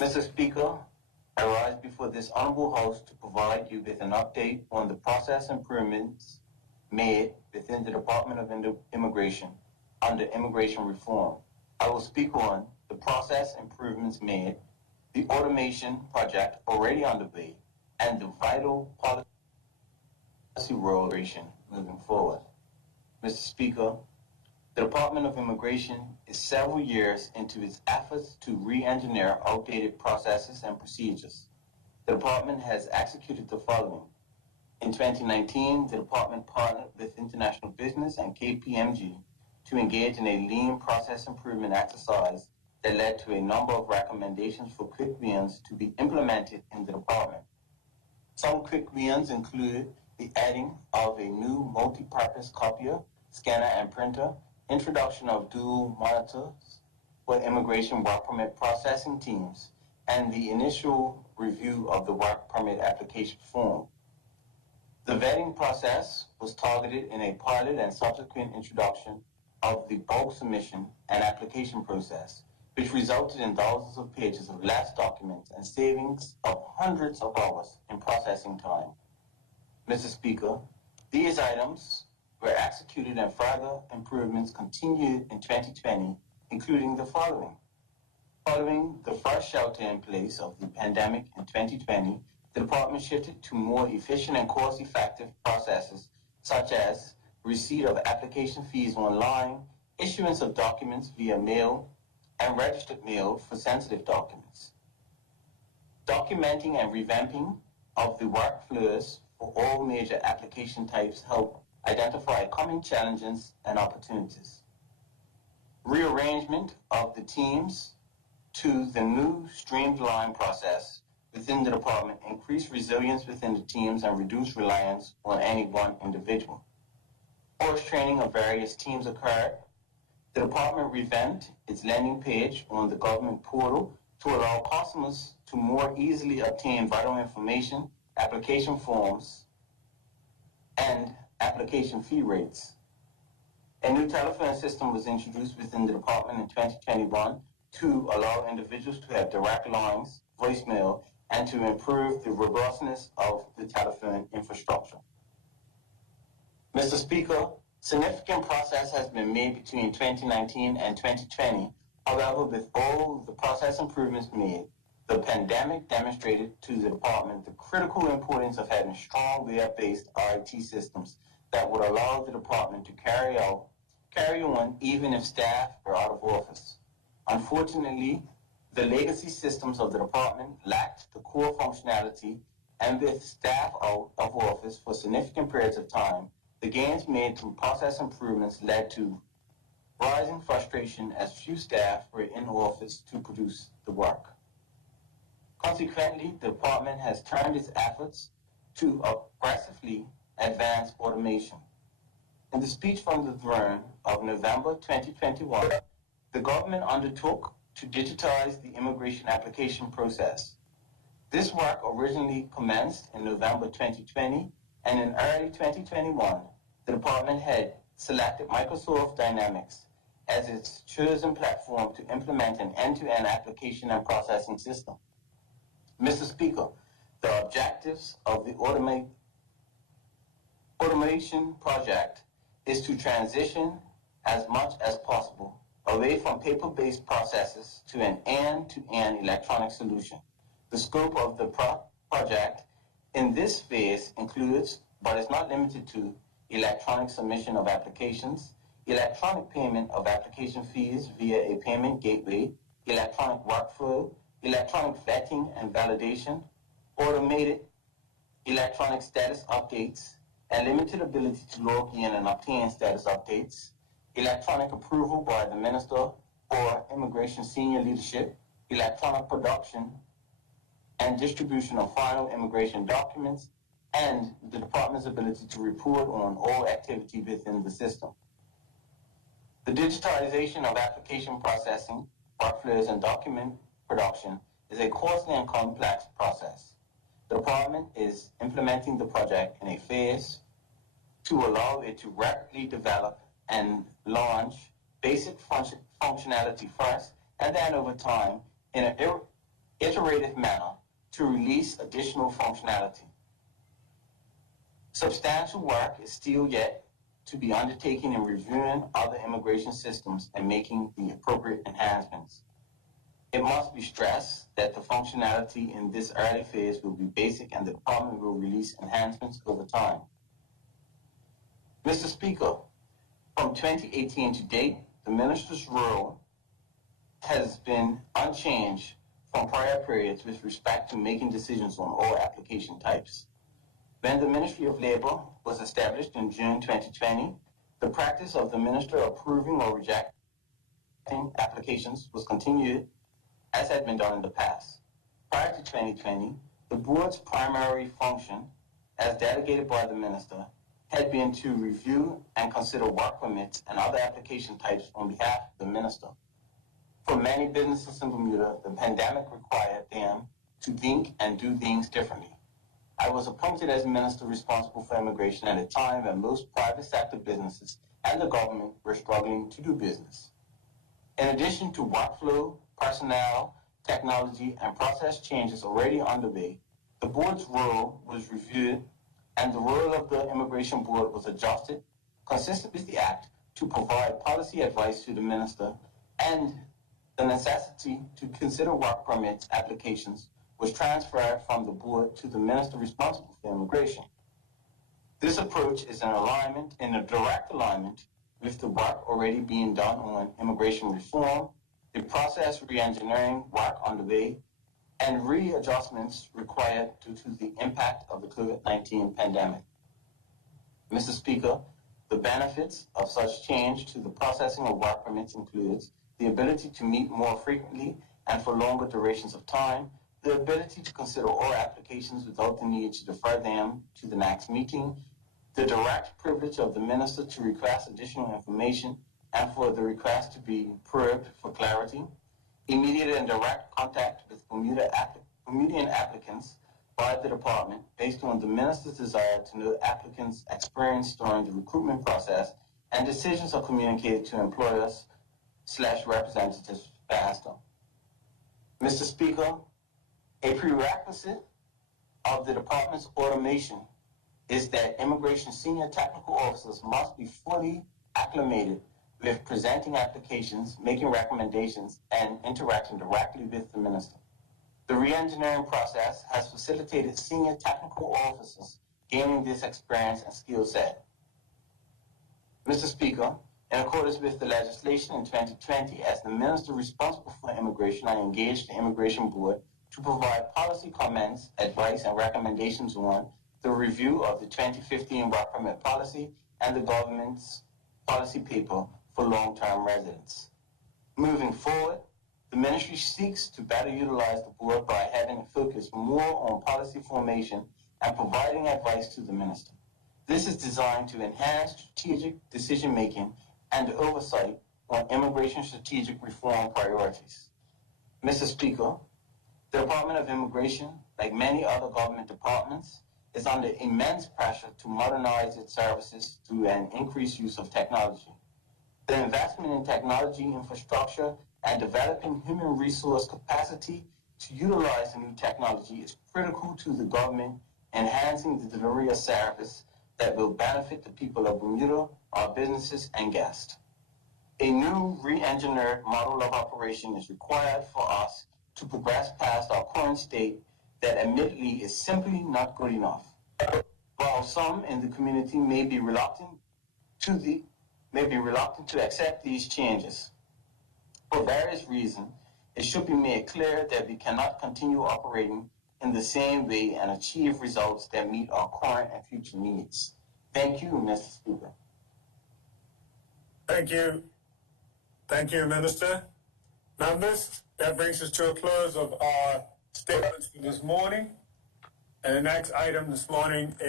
Mr. Speaker, I rise before this honorable House to provide you with an update on the process improvements made within the Department of Immigration under immigration reform. I will speak on the process improvements made, the automation project already underway, and the vital policy role moving forward. Mr. Speaker, the Department of Immigration is several years into its efforts to re-engineer outdated processes and procedures. The department has executed the following. In 2019, the department partnered with International Business and KPMG to engage in a lean process improvement exercise that led to a number of recommendations for quick wins to be implemented in the department. Some quick wins include the adding of a new multi-purpose copier, scanner, and printer, introduction of dual monitors for immigration work permit processing teams, and the initial review of the work permit application form. The vetting process was targeted in a pilot and subsequent introduction of the bulk submission and application process, which resulted in thousands of pages of lapsed documents and savings of hundreds of hours in processing time. Mr. Speaker, these items were executed and further improvements continued in 2020, including the following. Following the first shelter in place of the pandemic in 2020, the department shifted to more efficient and cost-effective processes such as receipt of application fees online, issuance of documents via mail, and registered mail for sensitive documents. Documenting and revamping of the workflows for all major application types help identify common challenges and opportunities. Rearrangement of the teams to the new streamlined process within the department increase resilience within the teams and reduce reliance on any one individual. Course training of various teams occurred. The department revamped its landing page on the government portal to allow customers to more easily obtain vital information, application forms, and application fee rates. A new telephone system was introduced within the department in 2021 to allow individuals to have direct lines, voicemail, and to improve the robustness of the telephone infrastructure. Mr. Speaker, significant progress has been made between 2019 and 2020. However, with all the process improvements made, the pandemic demonstrated to the department the critical importance of having strong web-based IT systems that would allow the department to carry on even if staff are out of office. Unfortunately, the legacy systems of the department lacked the core functionality, and with staff out of office for significant periods of time, the gains made through process improvements led to rising frustration as few staff were in office to produce the work. Consequently, the department has turned its efforts to aggressively advance automation. In the speech from the throne of November 2021, the government undertook to digitize the immigration application process. This work originally commenced in November 2020, and in early 2021, the department had selected Microsoft Dynamics as its chosen platform to implement an end-to-end application and processing system. Mr. Speaker, the objectives of the automation project is to transition as much as possible away from paper-based processes to an end-to-end electronic solution. The scope of the project in this phase includes, but is not limited to, electronic submission of applications, electronic payment of application fees via a payment gateway, electronic workflow, electronic vetting and validation, automated electronic status updates, and limited ability to log in and obtain status updates, electronic approval by the Minister or Immigration Senior Leadership, electronic production and distribution of final immigration documents, and the department's ability to report on all activity within the system. The digitalization of application processing, workflows, and document production is a costly and complex process. The department is implementing the project in a phase to allow it to rapidly develop and launch basic functionality first, and then over time in an iterative iterative manner to release additional functionality. Substantial work is still yet to be undertaken in reviewing other immigration systems and making the appropriate enhancements. It must be stressed that the functionality in this early phase will be basic and the department will release enhancements over time. Mr. Speaker, from 2018 to date, the Minister's role has been unchanged from prior periods with respect to making decisions on all application types. When the Ministry of Labor was established in June 2020, the practice of the Minister approving or rejecting applications was continued as had been done in the past. Prior to 2020, the Board's primary function, as delegated by the Minister, had been to review and consider work permits and other application types on behalf of the Minister. For many businesses in Bermuda, the pandemic required them to think and do things differently. I was appointed as Minister responsible for immigration at a time when most private sector businesses and the government were struggling to do business. In addition to workflow, personnel, technology, and process changes already underway, the Board's role was reviewed and the role of the Immigration Board was adjusted, consistent with the Act, to provide policy advice to the Minister, and the necessity to consider work permits applications was transferred from the Board to the Minister responsible for immigration. This approach is in a direct alignment with the work already being done on immigration reform, the process re-engineering work underway, and readjustments required due to the impact of the COVID-19 pandemic. Mr. Speaker, the benefits of such change to the processing of work permits includes the ability to meet more frequently and for longer durations of time, the ability to consider all applications without the need to defer them to the next meeting, the direct privilege of the Minister to request additional information and for the request to be probed for clarity, immediate and direct contact with Bermudian applicants by the Department based on the Minister's desire to know applicants' experience during the recruitment process, and decisions are communicated to employers/representatives faster. Mr. Speaker, a prerequisite of the Department's automation is that immigration senior technical officers must be fully acclimated with presenting applications, making recommendations, and interacting directly with the Minister. The re-engineering process has facilitated senior technical officers gaining this experience and skill set. Mr. Speaker, in accordance with the legislation in 2020, as the Minister responsible for immigration, I engaged the Immigration Board to provide policy comments, advice, and recommendations on the review of the 2015 work permit policy and the government's policy paper for long-term residents. Moving forward, the Ministry seeks to better utilize the Board by having it focus more on policy formation and providing advice to the Minister. This is designed to enhance strategic decision-making and oversight on immigration strategic reform priorities. Mr. Speaker, the Department of Immigration, like many other government departments, is under immense pressure to modernize its services through an increased use of technology. The investment in technology infrastructure and developing human resource capacity to utilize the new technology is critical to the government enhancing the delivery of service that will benefit the people of Bermuda, our businesses, and guests. A new re-engineered model of operation is required for us to progress past our current state that admittedly is simply not good enough. While some in the community may be reluctant to accept these changes, for various reasons, it should be made clear that we cannot continue operating in the same way and achieve results that meet our current and future needs. Thank you, Mr. Speaker. Thank you. Thank you, Minister. Members, that brings us to a close of our statements for this morning. And the next item this morning is